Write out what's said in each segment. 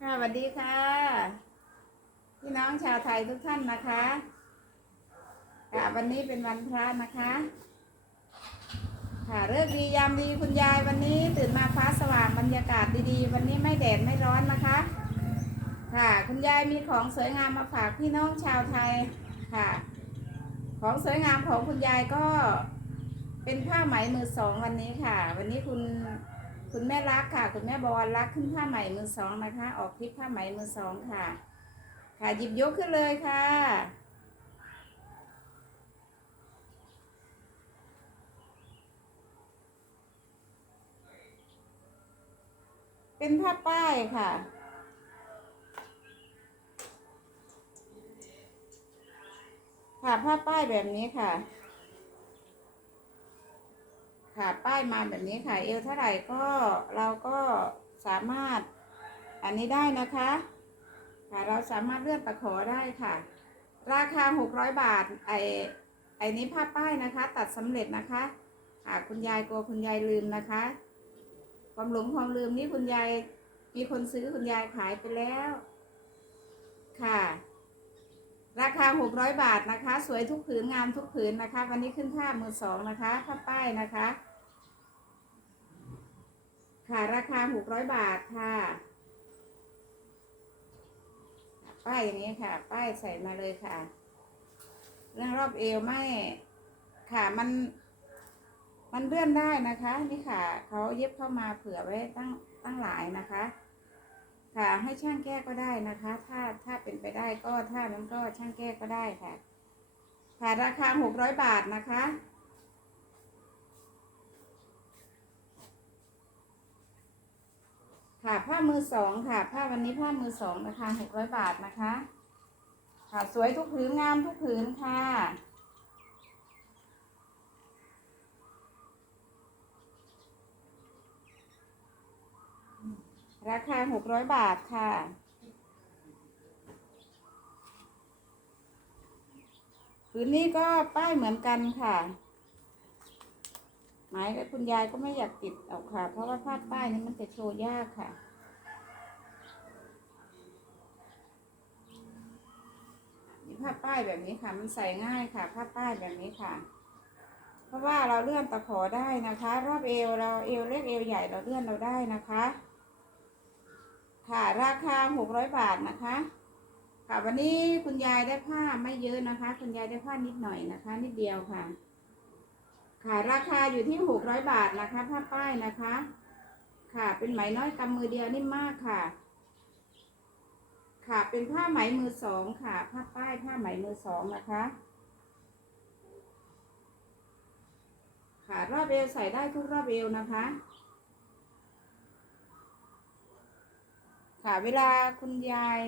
ค่ะสวัสดีค่ะ พี่น้องชาวไทยทุกท่านนะคะค่ะวันนี้เป็นวันพระนะคะ ค่ะเลิกษ์ดียามดีคุณยายวันนี้ตื่นมาฟ้าสว่างบรรยากาศดีๆ วันนี้ไม่แดดไม่ร้อนนะคะ ค่ะคุณยายมีของสวยงามมาฝากพี่น้องชาวไทยค่ะ ของสวยงามของคุณยายก็เป็นผ้าไหมมือสองวันนี้ค่ะ วันนี้คุณ คุณแม่รักค่ะ คุณแม่บอลรักขึ้นผ้าไหม่มือสองนะคะ ออกคลิปผ้าไหม่มือสองค่ะ ค่ะหยิบยกขึ้นเลยค่ะเป็นผ้าป้ายค่ะ ค่ะผ้าป้ายแบบนี้ค่ะ ค่ะป้ายมาแบบนี้ค่ะเอวเท่าไหร่ก็เราก็สามารถอันนี้ได้นะคะค่ะเราสามารถเลื่อนตะขอได้ค่ะ ราคา 600 บาทไอไอนี้ผ้าป้ายนะคะ ตัดสำเร็จนะคะค่ะคุณยายกลัวคุณยายลืมนะคะ ความหลงความลืมนี่คุณยายมีคนซื้อคุณยายขายไปแล้วค่ะ ราคา 600 บาทนะคะ สวยทุกผืนงามทุกผืนนะคะ วันนี้ขึ้นผ้ามือสองนะคะผ้าป้ายนะคะ ราคา600บาทค่ะ ป้ายอย่างนี้ค่ะ ป้ายใส่มาเลยค่ะ เรื่องรอบเอวไม่ค่ะมัน มันเลื่อนได้นะคะ นี่ค่ะเขาเย็บเข้ามาเผื่อไว้ตั้งตั้งหลายนะคะ ค่ะให้ช่างแก้ก็ได้นะคะ ถ้าถ้าเป็นไปได้ก็ถ้านั้นก็ช่างแก้ก็ได้ค่ะค่ะราคาหกร้อยบาทนะคะ ค่ะผ้ามือสองค่ะ ผ้าวันนี้ผ้ามือสองราคาหกร้อยบาทนะคะ ค่ะสวยทุกผืนงามทุกผืนค่ะราคาหกร้อยบาทค่ะ ผืนนี้ก็ป้ายเหมือนกันค่ะหมายคุณยายก็ไม่อยากติดเอาค่ะ เพราะว่าผ้าป้ายนี้มันจะโชว์ยากค่ะ มี ผ้าป้ายแบบนี้ค่ะ มันใส่ง่ายค่ะ ผ้าป้ายแบบนี้ค่ะ เพราะว่าเราเลื่อนตะขอได้นะคะ รอบเอวเราเอวเล็กเอวใหญ่เราเลื่อนเราได้นะคะ ค่ะราคาหกร้อยบาทนะคะ ค่ะวันนี้คุณยายได้ผ้าไม่เยอะนะคะ คุณยายได้ผ้านิดหน่อยนะคะ นิดเดียวค่ะ ค่ะราคาอยู่ที่หกร้อยบาทนะคะ ผ้าป้ายนะคะ ค่ะเป็นไหมน้อยกำมือเดียวนิ่มมากค่ะ ค่ะเป็นผ้าไหมมือสองค่ะ ผ้าป้ายผ้าไหมมือสองนะคะ ค่ะรอบเอวใส่ได้ทุกรอบเอวนะคะ ค่ะเวลาคุณยาย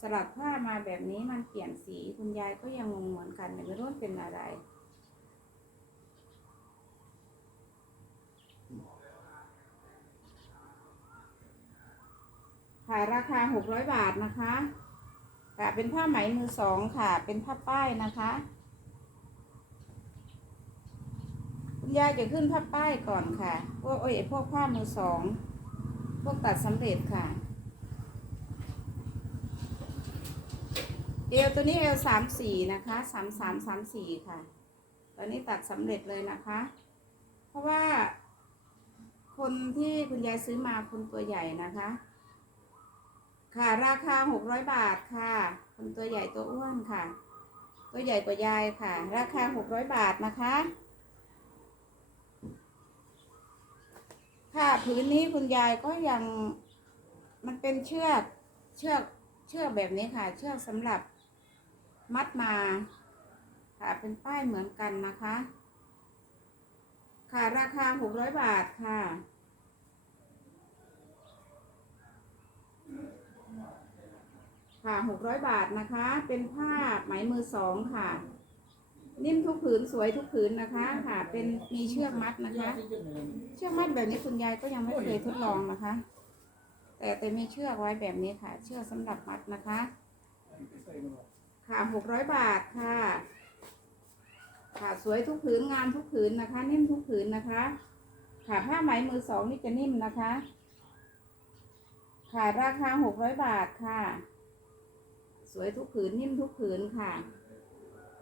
สลัดผ้ามาแบบนี้มันเปลี่ยนสีคุณยายก็ยังงงเหมือนกันไม่รู้ว่เป็นอะไร ค่ะราคาหกร้อยบาทนะคะค่ะเป็นผ้าไหมมือสองค่ะ เป็นผ้าป้ายนะคะ คุณยายจะขึ้นผ้าป้ายก่อนค่ะ พวกโอ้ยพวกผ้ามือสอง พวกตัดสำเร็จค่ะ เอวตัวนี้เอวสามสี่นะคะสามสามสามสี่ค่ะ ตอนนี้ตัดสำเร็จเลยนะคะ เพราะว่าคนที่คุณยายซื้อมาคนตัวใหญ่นะคะ ค่ะ ราคาหกร้อยบาทค่ะคนตัวใหญ่ตัวอ้วนค่ะ ตัวใหญ่กว่ายายค่ะ ราคาหกร้อยบาทนะคะ ค่ะพื้นนี้คุณยายก็ยังมันเป็นเชือกเชือกเชือกแบบนี้ค่ะ เชือกสำหรับมัดมาค่ะเป็นป้ายเหมือนกันนะคะ ค่ะราคาหกร้อยบาทค่ะ ค่ะหกร้อยบาทนะคะ เป็นผ้าไหมมือสองค่ะ นิ่มทุกผืนสวยทุกผืนนะคะ ค่ะ เป็นมีเชือกมัดนะคะ เชือกมัดแบบนี้คุณยายก็ยังไม่เคยทดลองนะคะ แต่แต่มีเชือกไว้แบบนี้ค่ะ เชือกสำหรับมัดนะคะ ค่ะหกร้อยบาทค่ะ ค่ะสวยทุกผืนงามทุกผืนนะคะ นิ่มทุกผืนนะคะ ค่ะผ้าไหมมือสองนี่จะนิ่มนะคะ ค่ะราคาหกร้อยบาทค่ะ วยทุกผืนนิ่มทุกผืนค่ะ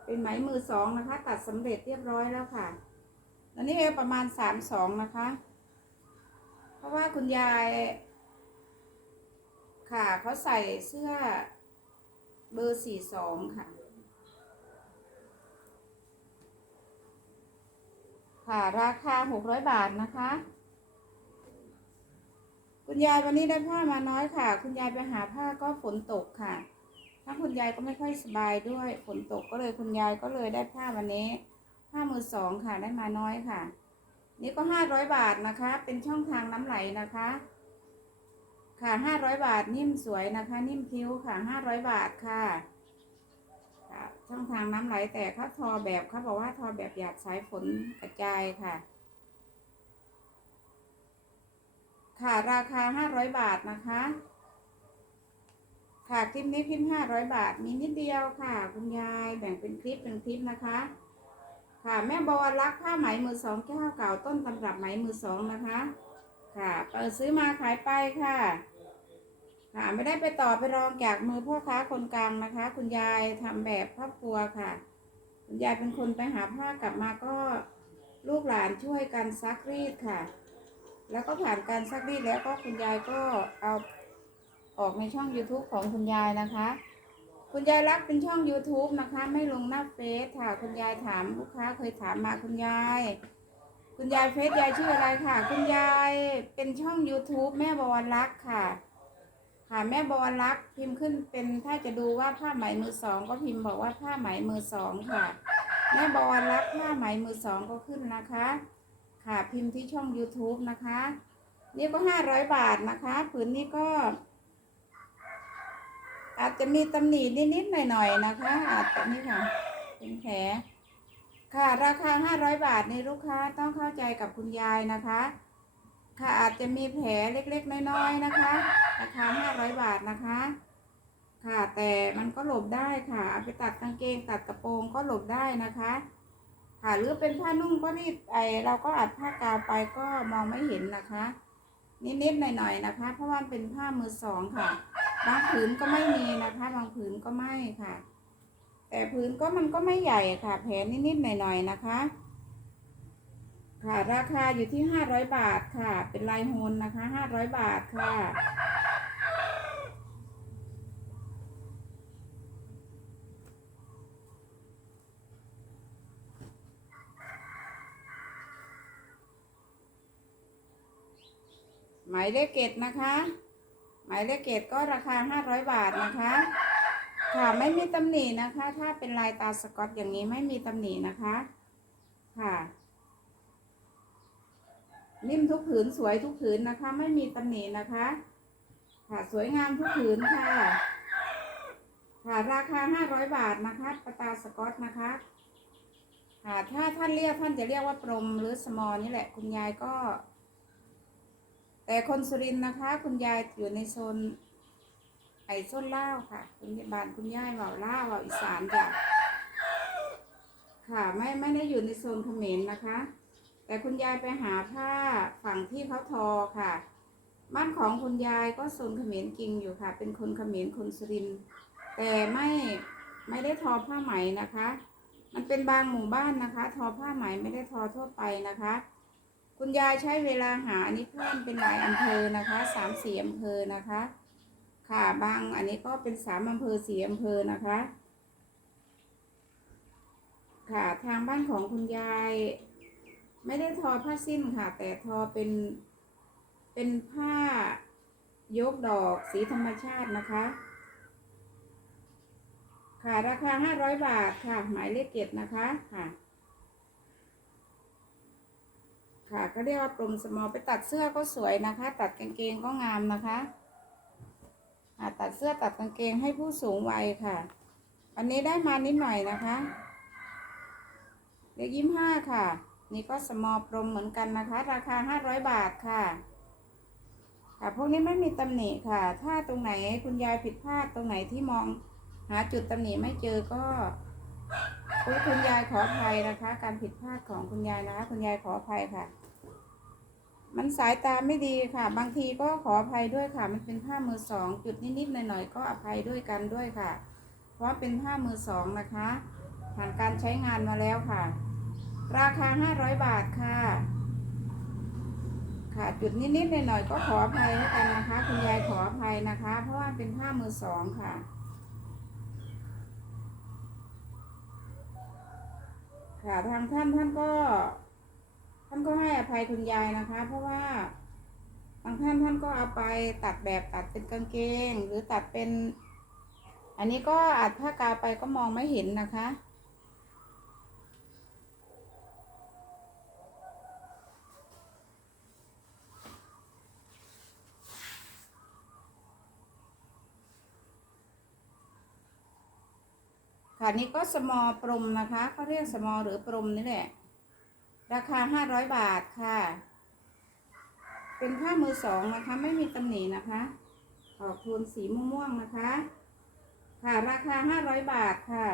เป็นไหมมือสองนะคะ ตัดสำเร็จเรียบร้อยแล้วค่ะตอนนี้เอวประมาณสามสองนะคะ เพราะว่าคุณยาย ค่ะเขาใส่เสื้อเบอร์สี่สองค่ะ ค่ะราคาหกร้อยบาทนะคะ คุณยายวันนี้ได้ผ้ามาน้อยค่ะ คุณยายไปหาผ้าก็ฝนตกค่ะ ยายก็ไม่ค่อยสบายด้วยฝนตกก็เลยคุณยายก็เลยได้ผ้าวันนี้ผ้ามือสองค่ะได้มาน้อยค่ะ นี่ก็ห้าร้อยบาทนะคะ เป็นช่องทางน้ำไหลนะคะ ค่ะห้าร้อยบาทนิ่มสวยนะคะ นิ่มพิ้วค่ะห้าร้อยบาทค่ะค่ะ ช่องทางน้ำไหลแต่เขาทอแบบเขาบอกว่าทอแบบหยาดสายฝนกระจายค่ะค่ะ ราคาห้าร้อยบาทนะคะ ค่ะคลิปนี้พิมพ์ห้าร้อยบาท มีนิดเดียวค่ะ คุณยายแบ่งเป็นคลิปเป็นคลิปนะคะ ค่ะแม่บอลรักผ้าไหมมือสองเจ้าเก่าต้นตำรับไหมมือสองนะคะ ค่ะเปิดซื้อมาขายไปค่ะค่ะไม่ได้ไปต่อไปรองจากมือพ่อค้าคนกลางนะคะ คุณยายทำแบบครอบครัวค่ะ คุณยายเป็นคนไปหาผ้ากลับมาก็ลูกหลานช่วยกันซักรีดค่ะ แล้วก็ผ่านการซักรีดแล้วก็คุณยายก็เอา ออกในช่อง YouTube ของคุณยายนะคะ คุณยายรักเป็นช่อง YouTube นะคะ ไม่ลงหน้าเฟซค่ะ คุณยายถามลูกค้าเคยถามมาคุณยาย คุณยายเฟซยายชื่ออะไรค่ะ คุณยายเป็นช่อง YouTube แม่บวรรักค่ะ ค่ะแม่บวรรักพิมพ์ขึ้นเป็นถ้าจะดูว่าผ้าไหมมือสองก็พิมพ์บอกว่าผ้าไหมมือสองค่ะแม่บวรรักผ้าไหมมือสองก็ขึ้นนะคะ ค่ะพิมพ์ที่ช่อง YouTube นะคะนี่ก็ห้าร้อยบาทนะคะ ผืนนี้ก็ อาจจะมีตำหนินิดๆหน่อยๆนะคะ อาจจะนี่ค่ะเป็นแผลค่ะ ราคาห้าร้อยบาทในลูกค้าต้องเข้าใจกับคุณยายนะคะ ค่ะอาจจะมีแผลเล็กๆ น้อยๆนะคะ ราคาห้าร้อยบาทนะคะ ค่ะแต่มันก็หลบได้ค่ะเอาไปตัดกางเกงตัดกระโปรงก็หลบได้นะคะ ค่ะหรือเป็นผ้านุ่งก็รีดไอเราก็อัดผ้ากาวไปก็มองไม่เห็นนะคะ นิดๆหน่อยๆนะคะ เพราะว่าเป็นผ้ามือสองค่ะ บางผืนก็ไม่มีนะคะ บางผืนก็ไม่ค่ะ แต่ผืนก็มันก็ไม่ใหญ่ค่ะ แผลนิดๆหน่อยๆนะคะ ค่ะราคาอยู่ที่ห้าร้อยบาทค่ะ เป็นลายโฮนนะคะห้าร้อยบาทค่ะหมายเลขเกตนะคะ หมายเลขเกตก็ราคาห้าร้อยบาทนะคะ ค่ะไม่มีตำหนินะคะ ถ้าเป็นลายตาสกอตอย่างนี้ไม่มีตำหนินะคะ ค่ะนิ่มทุกผืนสวยทุกผืนนะคะ ไม่มีตำหนินะคะ ค่ะสวยงามทุกผืนค่ะ ค่ะราคาห้าร้อยบาทนะคะปตาสกอตนะคะค่ะถ้าท่านเรียกท่านจะเรียกว่าปรมหรือสมอนี่แหละคุณยายก็ แต่คนสุรินทร์นะคะ คุณยายอยู่ในโซนไอ้ส้นล่าค่ะ คุณบ้านคุณยายเว่าล่าวเว่าอีสานจ้ะค่ะไม่ไม่ได้อยู่ในโซนเขมรนะคะ แต่คุณยายไปหาผ้าฝั่งที่เขาทอค่ะ บ้านของคุณยายก็โซนเขมรจริงอยู่ค่ะ เป็นคนเขมรคนสุรินทร์แต่ไม่ไม่ได้ทอผ้าไหมนะคะ มันเป็นบางหมู่บ้านนะคะ ทอผ้าไหมไม่ได้ทอทั่วไปนะคะ คุณยายใช้เวลาหาอันนี้เพื่อนเป็นหลายอำเภอนะคะสามสี่อำเภอนะคะ ค่ะบางอันนี้ก็เป็นสามอำเภอสี่อำเภอนะคะ ค่ะทางบ้านของคุณยาย ไม่ได้ทอผ้าสิ้นค่ะ แต่ทอเป็นเป็นผ้ายกดอกสีธรรมชาตินะคะ ค่ะราคาห้าร้อยบาทค่ะ หมายเลขเจ็ดนะคะค่ะ ค่ะก็เรียกว่าปรมสมอไปตัดเสื้อก็สวยนะคะ ตัดกางเกงก็งามนะคะอ่าตัดเสื้อตัดกางเกงให้ผู้สูงวัยค่ะ อันนี้ได้มานิดหน่อยนะคะเด็กยิ้มห้าค่ะ นี่ก็สมอปรมเหมือนกันนะคะ ราคาห้าร้อยบาทค่ะค่ะพวกนี้ไม่มีตำหนิค่ะ ถ้าตรงไหนคุณยายผิดพลาดตรงไหนที่มองหาจุดตำหนิไม่เจอก็คุณยายขออภัยนะคะ การผิดพลาดของคุณยายนะคะคุณยายขออภัยค่ะ มันสายตาไม่ดีค่ะ บางทีก็ขออภัยด้วยค่ะ มันเป็นผ้ามือสองจุดนิดๆหน่อยๆก็อภัยด้วยกันด้วยค่ะ เพราะเป็นผ้ามือสองนะคะผ่านการใช้งานมาแล้วค่ะ ราคา 500 บาทค่ะ ค่ะจุดนิดๆหน่อยๆก็ขออภัยแล้วกันนะคะ คุณยายขออภัยนะคะ เพราะว่าเป็นผ้ามือสองค่ะค่ะทางท่านท่านก็านก็ให้อภัยคุณยายนะคะ เพราะว่าบางท่านท่านก็เอาไปตัดแบบตัดเป็นกางเกง หรือตัดเป็น อันนี้ก็อาจผ้ากาวไปก็มองไม่เห็นนะคะ ค่ะนี่ก็สมอปรมนะคะเขาเรียกสมอหรือปรมนี่แหละ ราคาห้าร้อยบาทค่ะ เป็นผ้ามือสองนะคะ ไม่มีตำหนินะคะออกโทนสีม่วงๆนะคะ ค่ะราคาห้าร้อยบาทค่ะ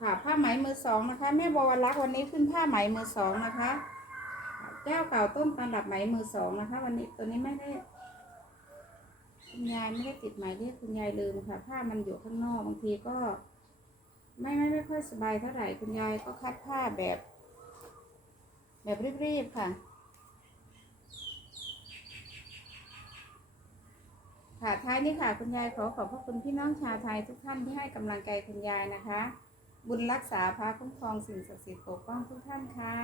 ค่ะผ้าไหมมือสองนะคะ แม่บวรรักษ์วันนี้ขึ้นผ้าไหมมือสองนะคะ เจ้าเก่าต้นตำรับไหมมือสองนะคะ วันนี้ตัวนี้ไม่ได้ คุณยายไม่ได้ติดหมายเรียกคุณยายลืมค่ะผ้ามันอยู่ข้างนอกบางทีก็ ไม่ไม่ไม่ค่อยสบายเท่าไหร่คุณยายก็คัดผ้าแบบ แบบรีบๆค่ะ ค่ะท้ายนี้ค่ะ คุณยายขอขอบพระคุณพี่น้องชาวไทยทุกท่านที่ให้กำลังใจคุณยายนะคะ บุญรักษาพระคุ้มครองสิ่งศักดิ์สิทธิ์ปกป้องทุกท่านค่ะ